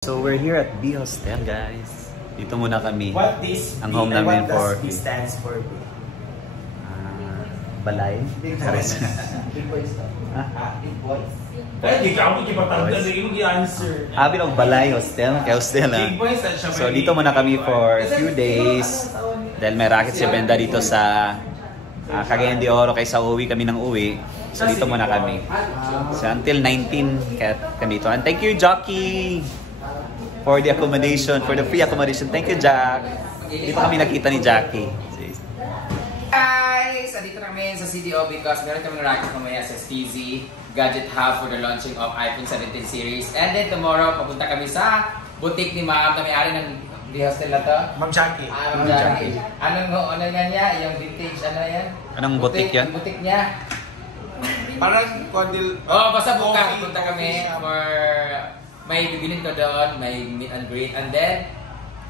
So we're here at B Hostel, guys. Dito muna kami. What this ang home namin for B stands for? Balay. Big boys. Big boys. Big boys. Di ka ako kipatagda na yung answer. Bilog Balay Hostel, kay hostel na. So dito muna kami for a few days. Dahil may racket si Brenda dito sa Cagayan de Oro, kaysa uwi kami ng uwi. So dito muna kami. So until 19 kami dito. And thank you, Jockey, for the accommodation, for the free accommodation. Thank you, Jack. Dito kami nakita ni Jackie. Guys! Andito na kami sa CDO because meron kami racket mamaya sa STZ Gadget Hub for the launching of iPhone 17 series. And then tomorrow, papunta kami sa boutique ni Ma'am na may-ari ng B-Hostel na to. Ma'am Jackie. Ma'am Jackie. Ano nga niya? Yung vintage, ano yan? Anong boutique yan? Boutique niya. Parang kondil. Basta bukas. Punta kami for may bibilin ko doon, may meet and greet. And then,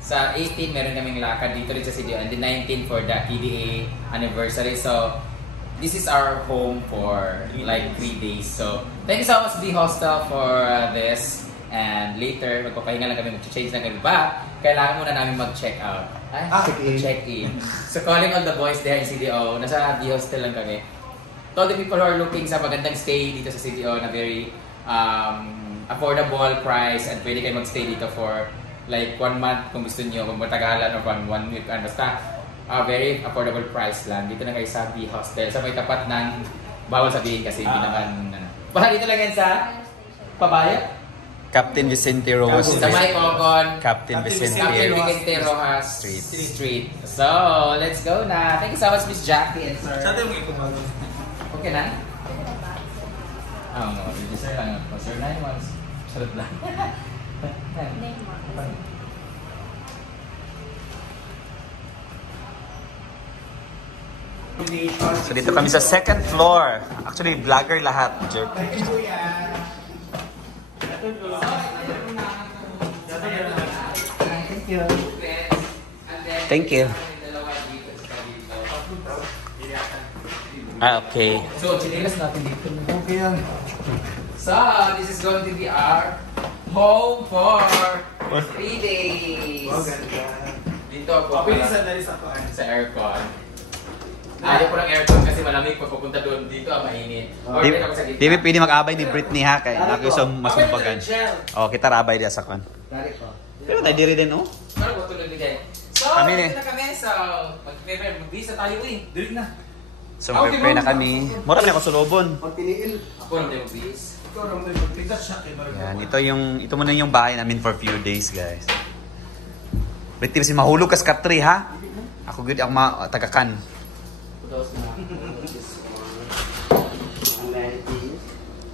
sa 18, meron kaming lakad dito rin sa CDO. And then 19 for the PDA anniversary. So, this is our home for like 3 days. So, thank you so much B-Hostel for this. And later, magpapahinga lang kami, mag-change lang kami. But, kailangan muna namin mag-check out. Check-in. So, calling all the boys there in CDO. Nasa B-Hostel lang kami. To all the people who are looking sa magandang stay dito sa CDO na very affordable price, and pwede kayo magstay dito for like 1 month kung gusto niyo, kung matagalan or 1 week, basta very affordable price lang. Dito na kayo sa B-Hostel, sa may tapat ng, bawal sabihin kasi hindi naman baka dito lang yan sa Pabaya, Captain Vicente Rojas sa may Cogon, Captain Vicente Rojas Street. So, let's go na. Thank you so much, Miss Jackie and Sir. Sa atin mo ipumalo. Okay na? Hindi sir lang. Sir, 9 months. Sarap lang. So dito kami sa second floor. Actually, vlogger lahat. Jerk. Thank you. Thank you. Okay. So, chinilas natin dito. Okay yan. So, this is going to be our home for 3 days. Dito ako sa aircon. Ayaw ko ng aircon kasi malamig pag pupunta doon. Dito mainit. Di ba pwede mag-abay ni Britney ha? Kaya nakisong masumbagan. Kita rabay dia sa kan. Pero tayo diri din, oh. Parang ko tulog din. So, dito na kami. So, mag-visa tayo eh. Dili na. So, mag-prepare na kami. Mura na ako sa lobon. Ako lang tayo mag-visa. Yan, ito muna yung bahay namin for few days, guys. Britney, kasi mahulog ka sa katri, ha? Ako good, ako tagakan.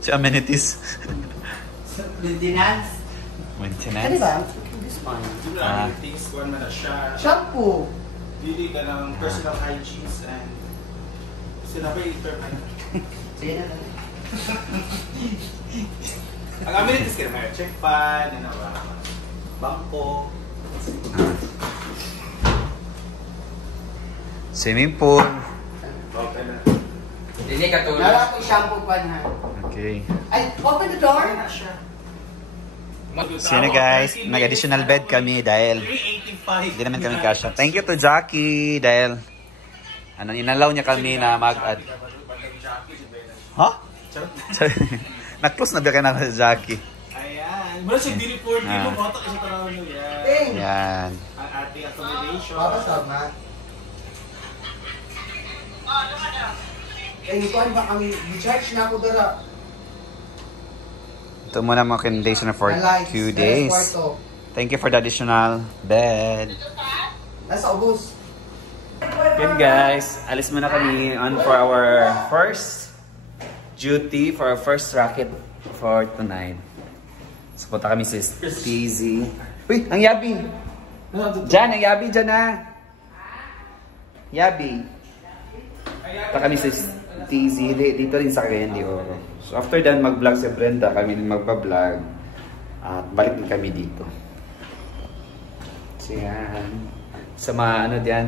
Si amenities. Maintenance. Maintenance. This one. Things kuan man na siya. Shampoo. Dili ka ng personal hygiene and sinabi ito man. Sige na. Ang amenities kaya may check pan, ano ba? Bangko. Swimming pool. Okay na. Hindi ka tulog. Nala ko shampoo pan ha. Okay. Ay, open the door. So yun na, guys, nag-additional bed kami dahil hindi naman kami kasya. Thank you to Jackie dahil inalaw niya kami na mag-add. Huh? Nag-close na ba ka na sa Jackie? Ayan. Mula siya di-report mo. Boto kasi tanawin nyo yan. Yan. Ang ating accommodation. Papasok na. Eh, ikuan ba kami? I-charge na ako dala. Ito muna mga accommodation for few days. Thank you for the additional bed. Nasa ubos. Good guys, alis muna kami on for our first duty for our first racket for tonight. So punta kami sa TZ. Uy, ang Yabi! Diyan, ang Yabi dyan na! Yabi! Punta kami sa TZ, dito rin sa Cagayan de Oro. So after that, mag-vlog si Brenda, kami din magpa-vlog. At balik na kami dito. So yan. Sa mga ano diyan,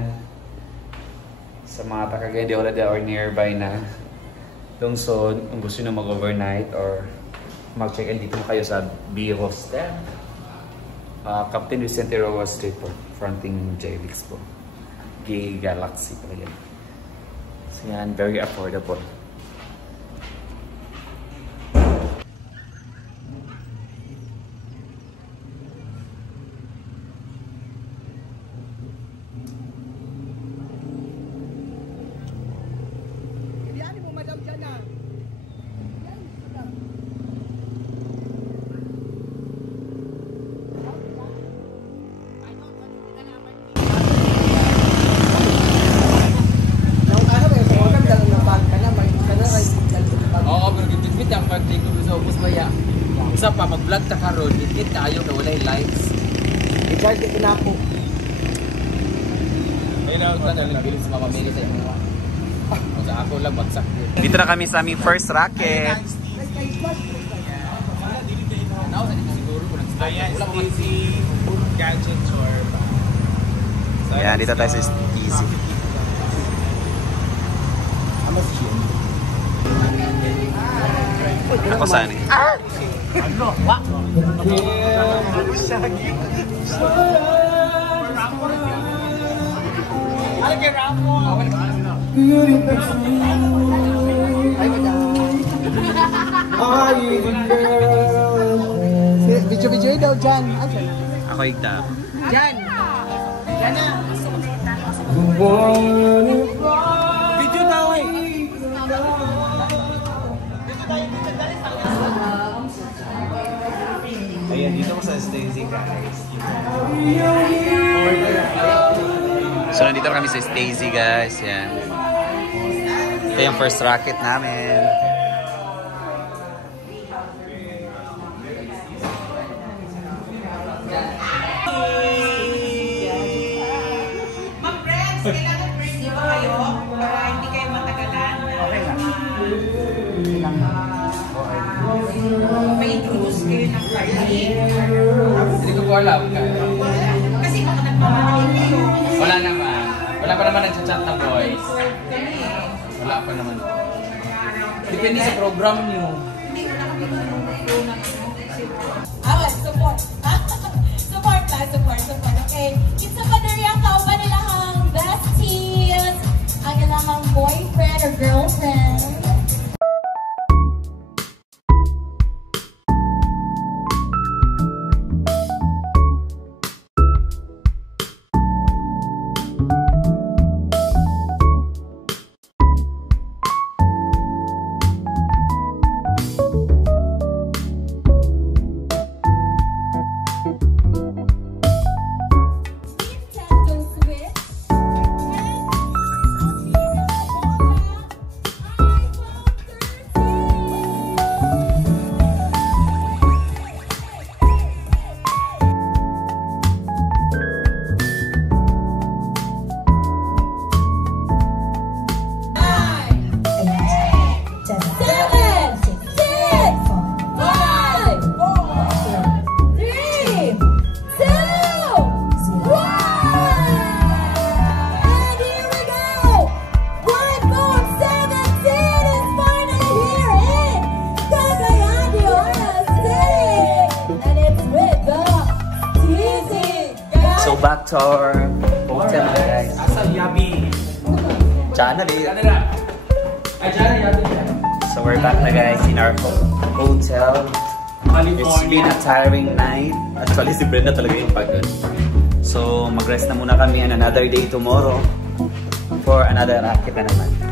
sa mga Cagayan de Oro or nearby na lungsod, kung gusto nyo mag-overnight or mag-check-in dito kayo sa B Hostel. Captain Vicente Roa Street po, fronting JLix po. Gay Galaxy pala yan. So yan, very affordable. Isa pa, mag-vlog ta karon, ikit tayo na walay lights. I-charge ko na ako. Ayun ako ka na bilis sa mamamili sa inyo. O sa ako lang, bagsak din. Dito na kami sa aming first racket. Ayan, Stacy Gadgets or... Ayan, dito tayo sa Stacy. Ako saan eh? Ano? Wak! Video daw dyan. Ako igta. Dyan. Dyan na. Video daw eh! Ayan, dito ko sa Stacy guys. So nandito kami sa Stacy guys. Yan. Ito yung first racket namin. Kailangan first di ba kayo? Para hindi kayo matagalan. Okay lang. May introduce kayo ng party. Hindi ko alam. Kasi baka nagmamahalin kayo. Wala naman. Wala pa naman nag-chat ng boys. Wala pa naman. Depende sa program niyo. Hindi ko na kami support. Support lang, support. Okay. Kinsa pa na rin ang ba nilang besties? Ang nilang boyfriend or girlfriend? So back to our hotel na guys. Asa Yabi? Channel eh. Ay, dyan Yabi. So we're back na guys in our hotel. It's been a tiring night. Actually si Brenda talaga yung pagod. So mag-rest na muna kami on another day tomorrow for another racket na naman.